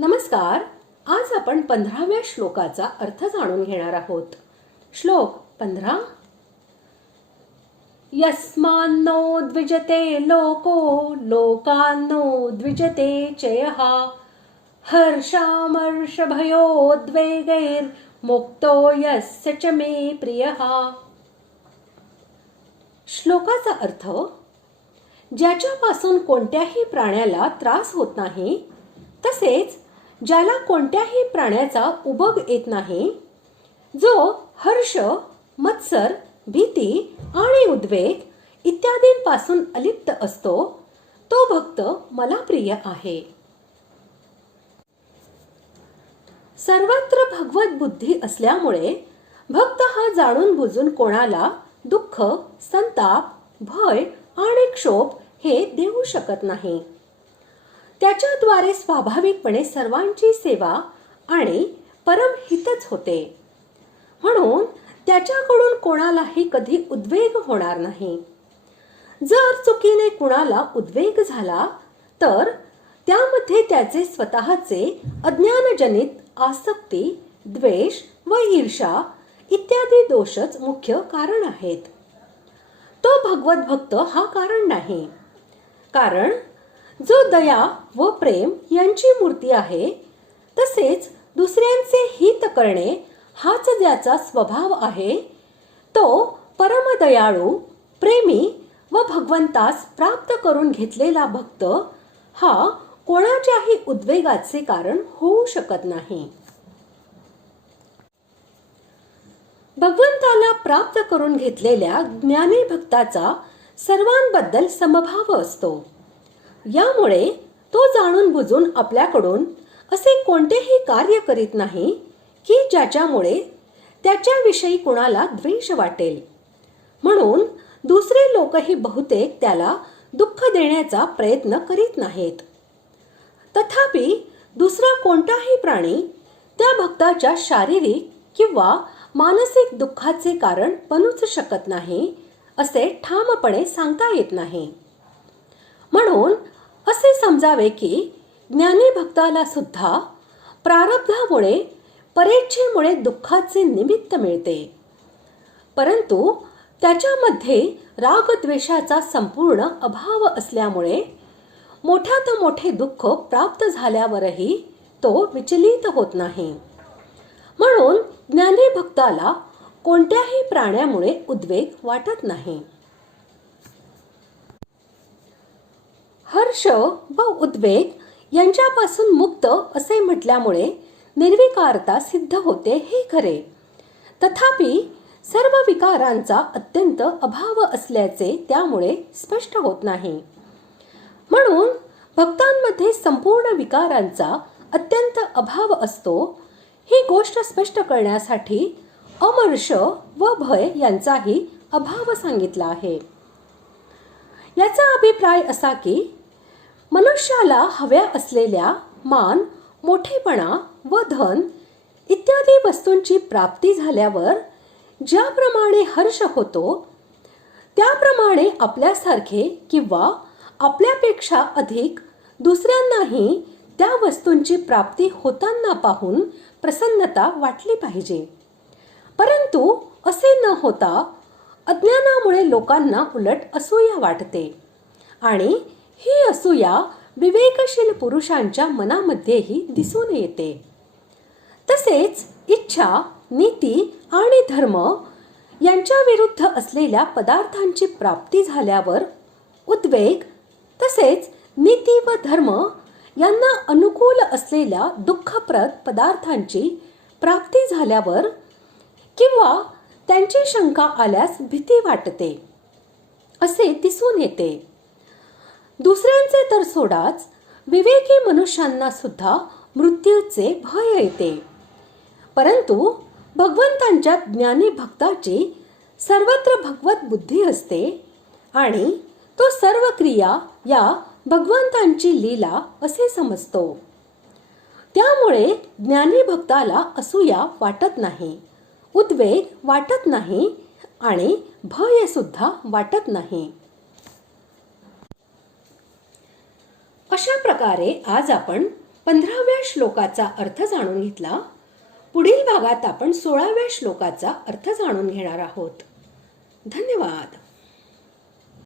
नमस्कार. आज आपण 15व्या श्लोकाचा अर्थ जाणून घेणार आहोत. श्लोक 15. यस्मान्नो द्विजते लोको लोकान्नो द्विजते चयः हर्षामर्षभयोद्वेगैर्मुक्तो यस्य च मे प्रियः. श्लोकाचा अर्थ: ज्याच्यापासून कोणत्याही प्राण्याला त्रास होत नाही, तसेच ज्याला कोणत्याही प्राण्याचा उबग येत नाही, जो हर्ष, मत्सर, भीती आणि उद्वेग इत्यादींपासून अलिप्त असतो, तो भक्त मला प्रिय आहे. सर्वत्र भगवत बुद्धी असल्यामुळे भक्त हा जाणून बुजून कोणाला दुःख, संताप, भय आणि क्षोभ हे देऊ शकत नाही. त्याच्याद्वारे स्वाभाविकपणे सर्वांची सेवा आणि परमहितच होते. म्हणून त्याच्याकडून कोणालाही कधी उद्वेग होणार नाही. जर चुकीने कुणाला उद्वेग झाला तर त्यामध्ये त्याचे स्वतःचे अज्ञानजनित आसक्ती, द्वेष व ईर्ष्या इत्यादी दोषच मुख्य कारण आहेत. तो भगवत भक्त हा कारण नाही. कारण जो दया व प्रेम यांची मूर्ती आहे, तसेच दुसऱ्यांचे हित करणे हाच ज्याचा स्वभाव आहे, तो परमदयाळू, प्रेमी व भगवंतास प्राप्त करून घेतलेला भक्त हा कोणाच्याही उद्वेगाचे कारण होऊ शकत नाही. भगवंताला प्राप्त करून घेतलेल्या ज्ञानी भक्ताचा सर्वांबद्दल समभाव असतो. यामुळे तो जाणून बुजून आपल्याकडून असे कोणतेही कार्य करीत नाही की ज्याच्यामुळे त्याच्याविषयी कुणाला द्वेष वाटेल. म्हणून दुसरे लोकही बहुतेक त्याला दुःख देण्याचा प्रयत्न करीत नाहीत. तथापि दुसरा कोणताही प्राणी त्या भक्ताच्या शारीरिक किंवा मानसिक दुःखाचे कारण बनूच शकत नाही, असे ठामपणे सांगता येत नाही. म्हणून असे समजावे की ज्ञानी भक्ताला सुद्धा प्रारब्धामुळे, परेच्छेमुळे दुःखाचे निमित्त मिळते, परंतु त्याच्यामध्ये रागद्वेषाचा संपूर्ण अभाव असल्यामुळे मोठ्यात मोठे दुःख प्राप्त झाल्यावरही तो विचलित होत नाही. म्हणून ज्ञानी भक्ताला कोणत्याही प्राण्यामुळे उद्वेग वाटत नाही. हर्ष व उद्वेग यांच्यापासून मुक्त असे म्हटल्यामुळे निर्विकारता सिद्ध होते हे खरे. तथापि सर्व विकारांचा अत्यंत अभाव असल्याचे त्यामुळे स्पष्ट होत नाही. म्हणून भक्तांमध्ये संपूर्ण विकारांचा अत्यंत अभाव असतो ही गोष्ट स्पष्ट करण्यासाठी अमर्ष व भय यांचाही अभाव सांगितला आहे. याचा अभिप्राय असा की मनुष्याला हव्या असलेल्या मान, मोठेपणा व धन इत्यादी वस्तूंची प्राप्ती झाल्यावर ज्याप्रमाणे हर्ष होतो, त्याप्रमाणे आपल्यासारखे किंवा आपल्यापेक्षा अधिक दुसऱ्यांनाही त्या वस्तूंची प्राप्ती होताना पाहून प्रसन्नता वाटली पाहिजे. परंतु असे न होता अज्ञानामुळे लोकांना उलट असूया वाटते आणि ही असूया विवेकशील पुरुषांच्या मनामध्येही दिसून येते. तसेच इच्छा, नीती आणि धर्म यांच्या विरुद्ध असलेल्या पदार्थांची प्राप्ती झाल्यावर उद्वेग, तसेच नीती व धर्म यांना अनुकूल असलेल्या दुःखप्रद पदार्थांची प्राप्ती झाल्यावर किंवा त्यांची शंका आल्यास भीती वाटते असे दिसून येते. दुसऱ्यांचे तर सोडाच, विवेकी मनुष्यांना सुद्धा मृत्यूचे भय येते. परंतु भगवंतांच्या ज्ञानी भक्ताची सर्वत्र भगवत बुद्धी असते आणि तो सर्व क्रिया या भगवंतांची लीला असे समजतो. त्यामुळे ज्ञानी भक्ताला असूया वाटत नाही, उद्वेग वाटत नाही आणि भय सुद्धा वाटत नाही. अशा प्रकारे आज आपण 15व्या श्लोकाचा अर्थ जाणून घेतला. पुढील भागात आपण 16व्या श्लोकाचा अर्थ जाणून घेणार आहोत. धन्यवाद.